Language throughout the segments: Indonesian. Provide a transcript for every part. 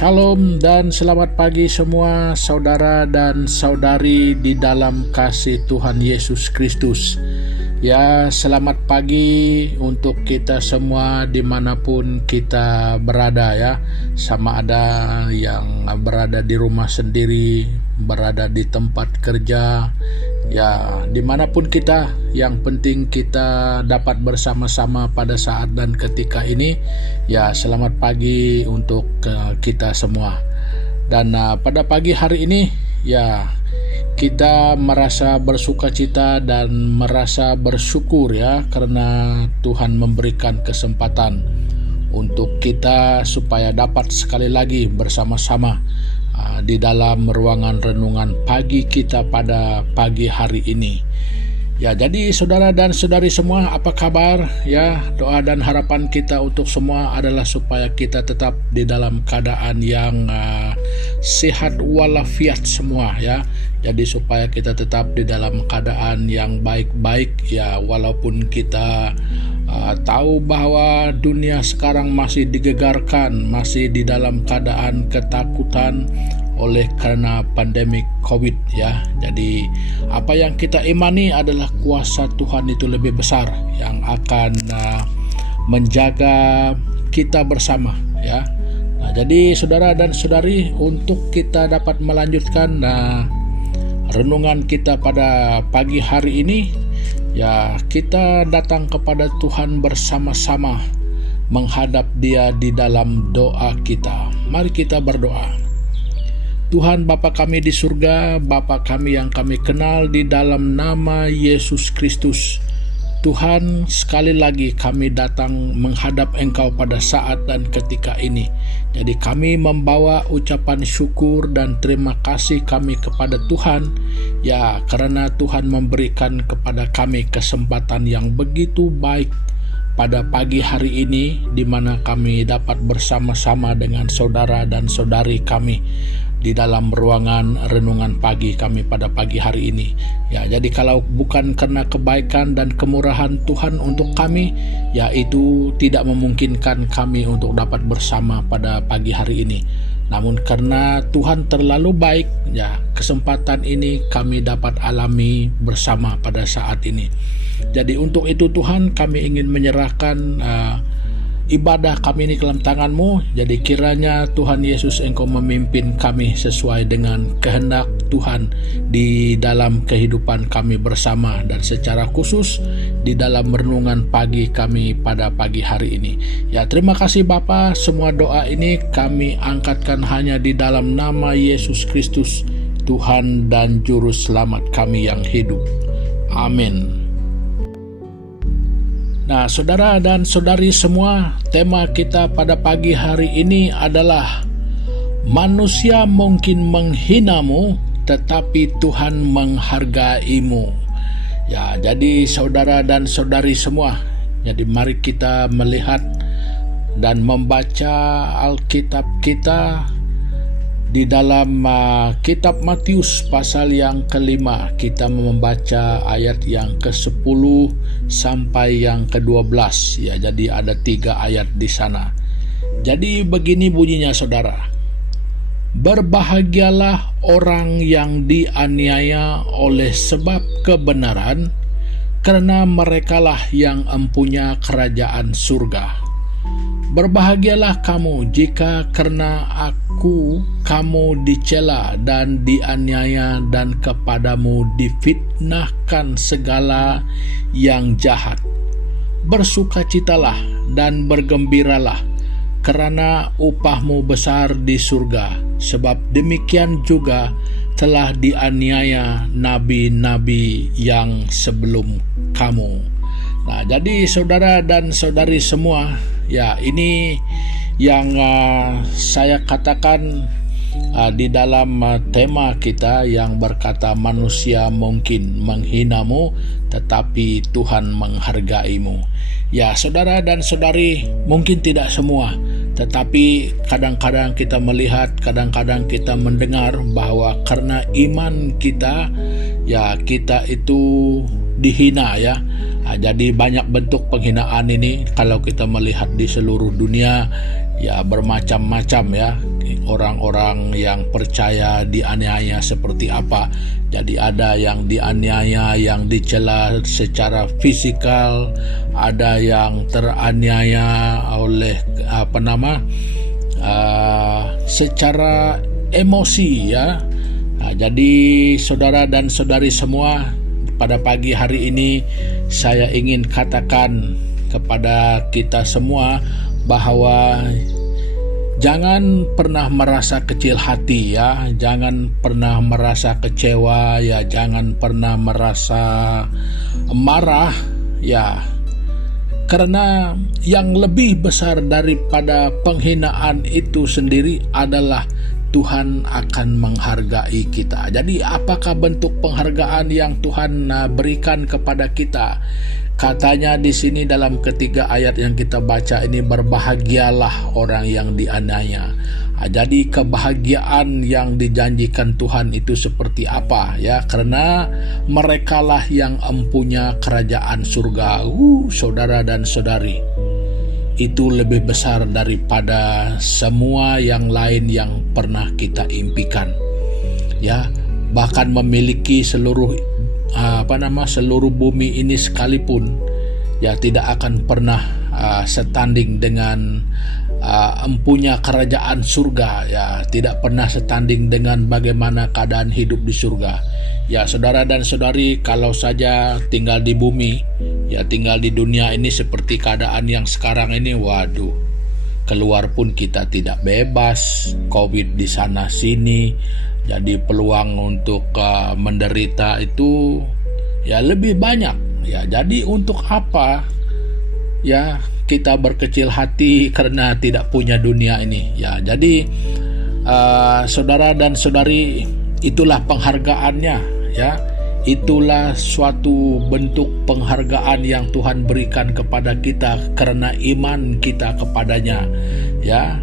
Shalom dan selamat pagi semua saudara dan saudari di dalam kasih Tuhan Yesus Kristus. Ya, selamat pagi untuk kita semua dimanapun kita berada ya. Sama ada yang berada di rumah sendiri, berada di tempat kerja, ya dimanapun kita, yang penting kita dapat bersama-sama pada saat dan ketika ini. Ya, selamat pagi untuk kita semua. Dan pada pagi hari ini ya kita merasa bersukacita dan merasa bersyukur ya, karena Tuhan memberikan kesempatan untuk kita supaya dapat sekali lagi bersama-sama di dalam ruangan renungan pagi kita pada pagi hari ini. Ya, jadi saudara dan saudari semua, apa kabar? Ya, doa dan harapan kita untuk semua adalah supaya kita tetap di dalam keadaan yang sehat walafiat semua ya. Jadi supaya kita tetap di dalam keadaan yang baik-baik ya, walaupun kita tahu bahwa dunia sekarang masih digegarkan, masih di dalam keadaan ketakutan oleh karena pandemik COVID ya. Jadi apa yang kita imani adalah kuasa Tuhan itu lebih besar yang akan menjaga kita bersama ya. Nah, jadi saudara dan saudari, untuk kita dapat melanjutkan renungan kita pada pagi hari ini ya, kita datang kepada Tuhan bersama-sama menghadap Dia di dalam doa kita. Mari kita berdoa. Tuhan Bapa kami di surga, Bapa kami yang kami kenal di dalam nama Yesus Kristus. Tuhan, sekali lagi kami datang menghadap Engkau pada saat dan ketika ini. Jadi kami membawa ucapan syukur dan terima kasih kami kepada Tuhan ya, karena Tuhan memberikan kepada kami kesempatan yang begitu baik pada pagi hari ini, di mana kami dapat bersama-sama dengan saudara dan saudari kami di dalam ruangan renungan pagi kami pada pagi hari ini. Ya, jadi kalau bukan karena kebaikan dan kemurahan Tuhan untuk kami, ya itu tidak memungkinkan kami untuk dapat bersama pada pagi hari ini. Namun karena Tuhan terlalu baik, ya kesempatan ini kami dapat alami bersama pada saat ini. Jadi untuk itu Tuhan, kami ingin menyerahkan ibadah kami ini ke dalam tangan-Mu. Jadi kiranya Tuhan Yesus Engkau memimpin kami sesuai dengan kehendak Tuhan di dalam kehidupan kami bersama, dan secara khusus di dalam renungan pagi kami pada pagi hari ini. Ya, terima kasih Bapa, semua doa ini kami angkatkan hanya di dalam nama Yesus Kristus, Tuhan dan Juru Selamat kami yang hidup. Amin. Nah, saudara dan saudari semua, tema kita pada pagi hari ini adalah manusia mungkin menghinamu, tetapi Tuhan menghargaimu. Ya, jadi saudara dan saudari semua, jadi mari kita melihat dan membaca Alkitab kita di dalam kitab Matius pasal yang ke-5. Kita membaca ayat yang ke-10 sampai yang ke-12 ya. Jadi ada 3 ayat di sana. Jadi begini bunyinya saudara. Berbahagialah orang yang dianiaya oleh sebab kebenaran, karena merekalah yang empunya kerajaan surga. Berbahagialah kamu jika karena aku kamu dicela dan dianiaya, dan kepadamu difitnahkan segala yang jahat. Bersukacitalah dan bergembiralah, karena upahmu besar di surga, sebab demikian juga telah dianiaya nabi-nabi yang sebelum kamu. Nah, jadi saudara dan saudari semua, ya ini yang saya katakan di dalam tema kita yang berkata manusia mungkin menghinamu, tetapi Tuhan menghargaimu. Ya, saudara dan saudari, mungkin tidak semua, tetapi kadang-kadang kita melihat, kadang-kadang kita mendengar bahwa karena iman kita, ya kita itu dihina ya. Jadi banyak bentuk penghinaan ini kalau kita melihat di seluruh dunia, ya bermacam-macam ya. Orang-orang yang percaya dianiaya seperti apa. Jadi ada yang dianiaya, yang dicela secara fisikal, ada yang teraniaya oleh secara emosi ya. Jadi saudara dan saudari semua, pada pagi hari ini saya ingin katakan kepada kita semua bahwa jangan pernah merasa kecil hati ya, jangan pernah merasa kecewa ya, jangan pernah merasa marah ya. Karena yang lebih besar daripada penghinaan itu sendiri adalah Tuhan akan menghargai kita. Jadi apakah bentuk penghargaan yang Tuhan berikan kepada kita? Katanya di sini dalam ketiga ayat yang kita baca ini, berbahagialah orang yang dianiaya. Jadi kebahagiaan yang dijanjikan Tuhan itu seperti apa ya? Karena merekalah yang empunya kerajaan surga. Saudara dan saudari, itu lebih besar daripada semua yang lain yang pernah kita impikan. Ya, bahkan memiliki seluruh bumi ini sekalipun ya tidak akan pernah setanding dengan empunya kerajaan surga ya, tidak pernah setanding dengan bagaimana keadaan hidup di surga. Ya saudara dan saudari, kalau saja tinggal di bumi ya, tinggal di dunia ini seperti keadaan yang sekarang ini, waduh, keluar pun kita tidak bebas, COVID di sana sini. Jadi peluang untuk menderita itu ya lebih banyak ya. Jadi untuk apa ya kita berkecil hati karena tidak punya dunia ini ya. Jadi saudara dan saudari, itulah penghargaannya ya. Itulah suatu bentuk penghargaan yang Tuhan berikan kepada kita karena iman kita kepadanya ya.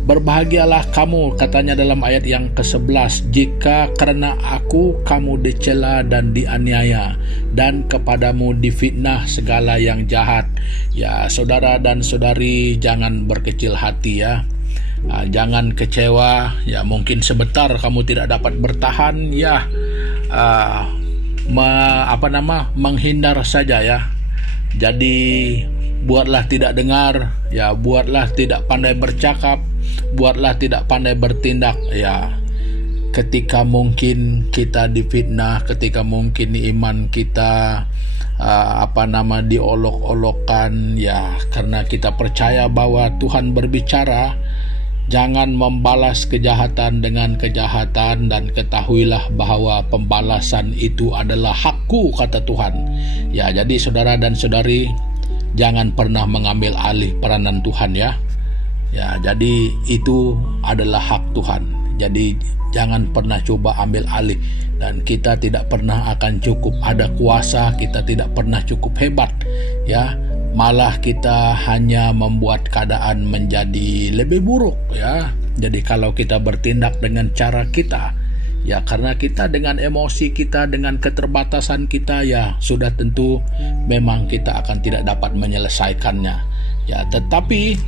Berbahagialah kamu, katanya dalam ayat yang ke-11, jika karena aku kamu dicela dan dianiaya, dan kepadamu difitnah segala yang jahat. Ya saudara dan saudari, jangan berkecil hati ya. Jangan kecewa ya, mungkin sebentar kamu tidak dapat bertahan ya, menghindar saja ya. Jadi buatlah tidak dengar ya, buatlah tidak pandai bercakap, buatlah tidak pandai bertindak ya. Ketika mungkin kita difitnah, ketika mungkin iman kita diolok-olokkan ya, karena kita percaya bahwa Tuhan berbicara, jangan membalas kejahatan dengan kejahatan, dan ketahuilah bahwa pembalasan itu adalah hakku, kata Tuhan. Ya, jadi saudara dan saudari, jangan pernah mengambil alih peranan Tuhan ya. Ya, jadi itu adalah hak Tuhan. Jadi jangan pernah coba ambil alih, dan kita tidak pernah akan cukup ada kuasa, kita tidak pernah cukup hebat ya. Malah kita hanya membuat keadaan menjadi lebih buruk ya. Jadi kalau kita bertindak dengan cara kita ya, karena kita dengan emosi kita, dengan keterbatasan kita ya, sudah tentu memang kita akan tidak dapat menyelesaikannya ya. Tetapi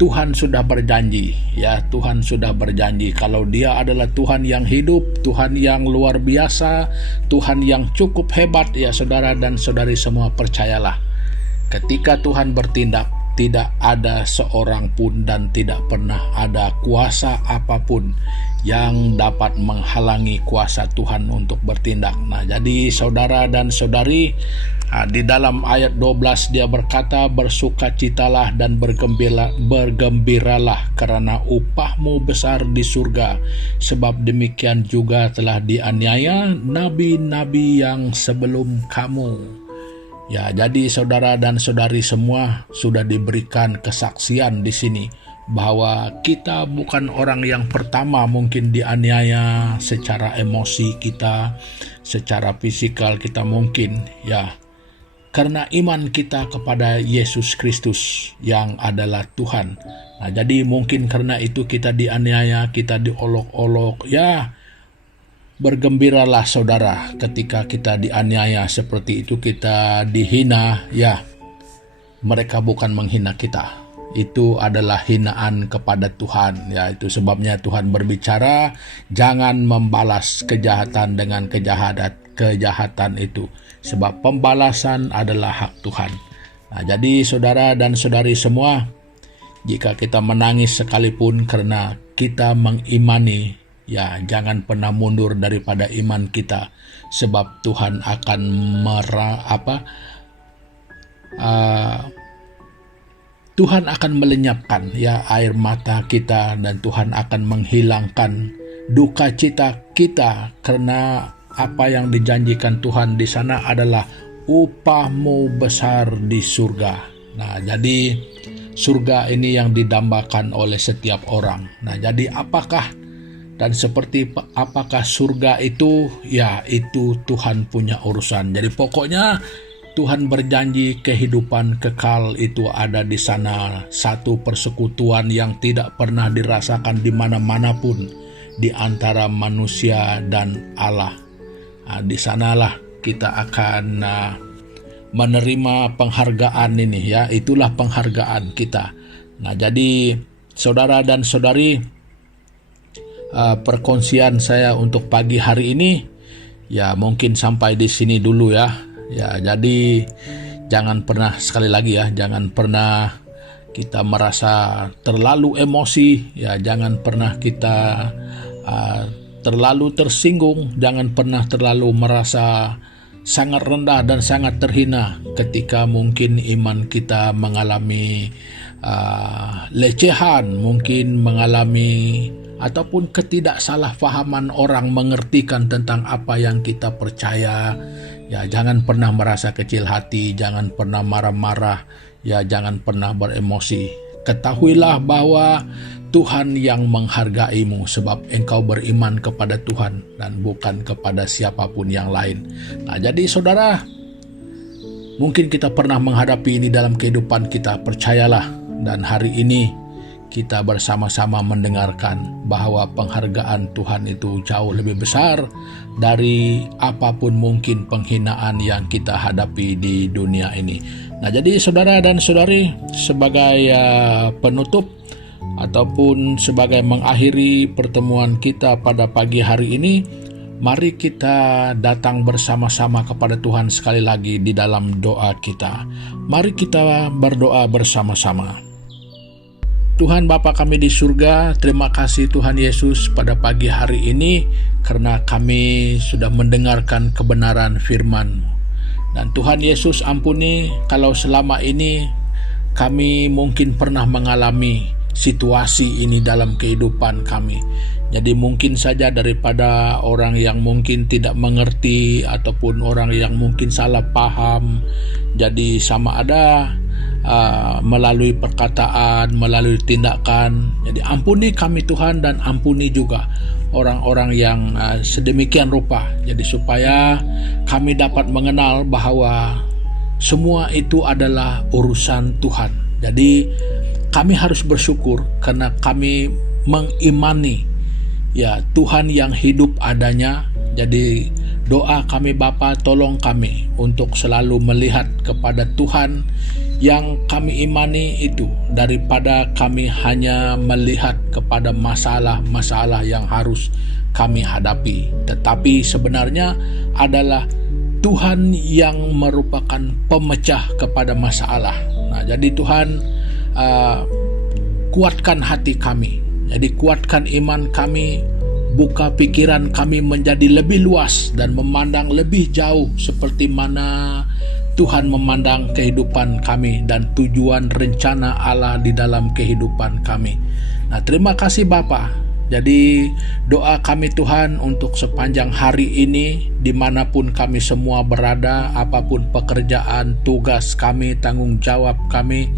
Tuhan sudah berjanji ya, Tuhan sudah berjanji kalau Dia adalah Tuhan yang hidup, Tuhan yang luar biasa, Tuhan yang cukup hebat ya. Saudara dan saudari semua, percayalah, ketika Tuhan bertindak, tidak ada seorang pun dan tidak pernah ada kuasa apapun yang dapat menghalangi kuasa Tuhan untuk bertindak. Nah, jadi saudara dan saudari, di dalam ayat 12 dia berkata, bersukacitalah dan bergembiralah karena upahmu besar di surga, sebab demikian juga telah dianiaya nabi-nabi yang sebelum kamu. Ya, jadi saudara dan saudari semua sudah diberikan kesaksian di sini bahwa kita bukan orang yang pertama mungkin dianiaya secara emosi kita, secara fisikal kita mungkin ya. Karena iman kita kepada Yesus Kristus yang adalah Tuhan. Nah, jadi mungkin karena itu kita dianiaya, kita diolok-olok ya. Bergembiralah saudara ketika kita dianiaya seperti itu, kita dihina, ya mereka bukan menghina kita. Itu adalah hinaan kepada Tuhan, ya itu sebabnya Tuhan berbicara, jangan membalas kejahatan dengan kejahatan itu, sebab pembalasan adalah hak Tuhan. Nah, jadi saudara dan saudari semua, jika kita menangis sekalipun karena kita mengimani, ya jangan pernah mundur daripada iman kita, sebab Tuhan akan Tuhan akan melenyapkan ya air mata kita, dan Tuhan akan menghilangkan duka cita kita, karena apa yang dijanjikan Tuhan di sana adalah upahmu besar di surga. Nah, jadi surga ini yang didambakan oleh setiap orang. Nah, jadi apakah dan seperti apakah surga itu? Ya, itu Tuhan punya urusan. Jadi pokoknya Tuhan berjanji kehidupan kekal itu ada di sana, satu persekutuan yang tidak pernah dirasakan di mana-mana pun di antara manusia dan Allah. Nah, di sanalah kita akan menerima penghargaan ini, ya itulah penghargaan kita. Nah, jadi saudara dan saudari, perkongsian saya untuk pagi hari ini ya mungkin sampai di sini dulu ya. Ya, jadi jangan pernah, sekali lagi ya, jangan pernah kita merasa terlalu emosi, ya jangan pernah kita terlalu tersinggung, jangan pernah terlalu merasa sangat rendah dan sangat terhina ketika mungkin iman kita mengalami lecehan, mungkin mengalami ataupun ketidaksalahpahaman orang mengertikan tentang apa yang kita percaya. Ya, jangan pernah merasa kecil hati, jangan pernah marah-marah, ya jangan pernah beremosi. Ketahuilah bahwa Tuhan yang menghargaimu, sebab engkau beriman kepada Tuhan dan bukan kepada siapapun yang lain. Nah, jadi saudara, mungkin kita pernah menghadapi ini dalam kehidupan kita, percayalah, dan hari ini kita bersama-sama mendengarkan bahwa penghargaan Tuhan itu jauh lebih besar dari apapun mungkin penghinaan yang kita hadapi di dunia ini. Nah, jadi saudara dan saudari, sebagai penutup ataupun sebagai mengakhiri pertemuan kita pada pagi hari ini, mari kita datang bersama-sama kepada Tuhan sekali lagi di dalam doa kita. Mari kita berdoa bersama-sama. Tuhan Bapa kami di surga, terima kasih Tuhan Yesus pada pagi hari ini karena kami sudah mendengarkan kebenaran firman-Mu. Dan Tuhan Yesus, ampuni kalau selama ini kami mungkin pernah mengalami situasi ini dalam kehidupan kami. Jadi mungkin saja daripada orang yang mungkin tidak mengerti ataupun orang yang mungkin salah paham. Jadi sama ada melalui perkataan, melalui tindakan. Jadi ampuni kami Tuhan, dan ampuni juga orang-orang yang sedemikian rupa. Jadi supaya kami dapat mengenal bahwa semua itu adalah urusan Tuhan. Jadi kami harus bersyukur karena kami mengimani ya Tuhan yang hidup adanya. Jadi doa kami Bapa, tolong kami untuk selalu melihat kepada Tuhan yang kami imani itu, daripada kami hanya melihat kepada masalah-masalah yang harus kami hadapi. Tetapi sebenarnya adalah Tuhan yang merupakan pemecah kepada masalah. Nah, jadi Tuhan kuatkan hati kami. Jadi kuatkan iman kami, buka pikiran kami menjadi lebih luas dan memandang lebih jauh seperti mana Tuhan memandang kehidupan kami dan tujuan rencana Allah di dalam kehidupan kami. Nah, terima kasih Bapa. Jadi doa kami Tuhan untuk sepanjang hari ini, dimanapun kami semua berada, apapun pekerjaan, tugas kami, tanggung jawab kami,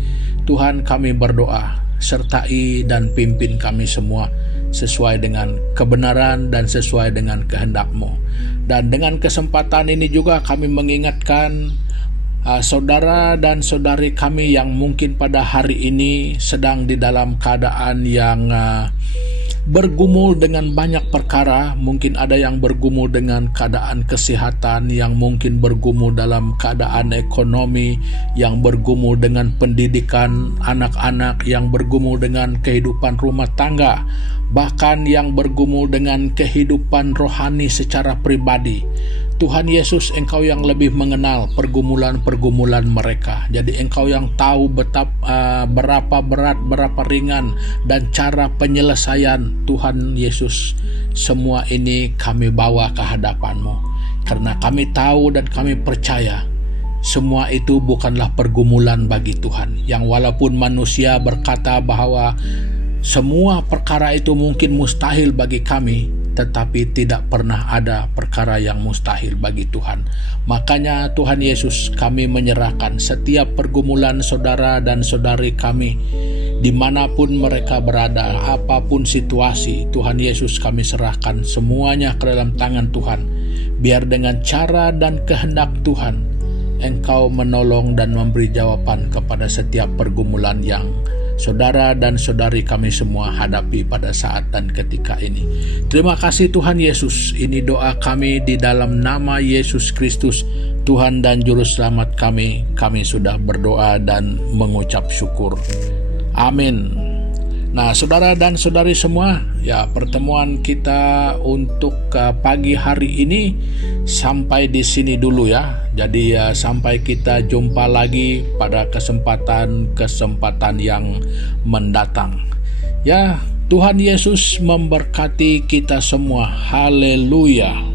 Tuhan kami berdoa, sertai dan pimpin kami semua sesuai dengan kebenaran dan sesuai dengan kehendak-Mu. Dan dengan kesempatan ini juga kami mengingatkan saudara dan saudari kami yang mungkin pada hari ini sedang di dalam keadaan yang bergumul dengan banyak perkara. Mungkin ada yang bergumul dengan keadaan kesehatan, yang mungkin bergumul dalam keadaan ekonomi, yang bergumul dengan pendidikan anak-anak, yang bergumul dengan kehidupan rumah tangga, bahkan yang bergumul dengan kehidupan rohani secara pribadi. Tuhan Yesus, Engkau yang lebih mengenal pergumulan-pergumulan mereka. Jadi Engkau yang tahu berapa berat, berapa ringan, dan cara penyelesaian. Tuhan Yesus, semua ini kami bawa ke hadapan-Mu. Karena kami tahu dan kami percaya, semua itu bukanlah pergumulan bagi Tuhan. Yang walaupun manusia berkata bahwa semua perkara itu mungkin mustahil bagi kami, tetapi tidak pernah ada perkara yang mustahil bagi Tuhan. Makanya Tuhan Yesus, kami menyerahkan setiap pergumulan saudara dan saudari kami, dimanapun mereka berada, apapun situasi. Tuhan Yesus, kami serahkan semuanya ke dalam tangan Tuhan. Biar dengan cara dan kehendak Tuhan, Engkau menolong dan memberi jawaban kepada setiap pergumulan yang saudara dan saudari kami semua hadapi pada saat dan ketika ini. Terima kasih Tuhan Yesus. Ini doa kami di dalam nama Yesus Kristus, Tuhan dan Juru Selamat kami. Kami sudah berdoa dan mengucap syukur. Amin. Nah, saudara dan saudari semua, ya, pertemuan kita untuk pagi hari ini sampai di sini dulu ya. Jadi sampai kita jumpa lagi pada kesempatan yang mendatang. Ya, Tuhan Yesus memberkati kita semua. Haleluya.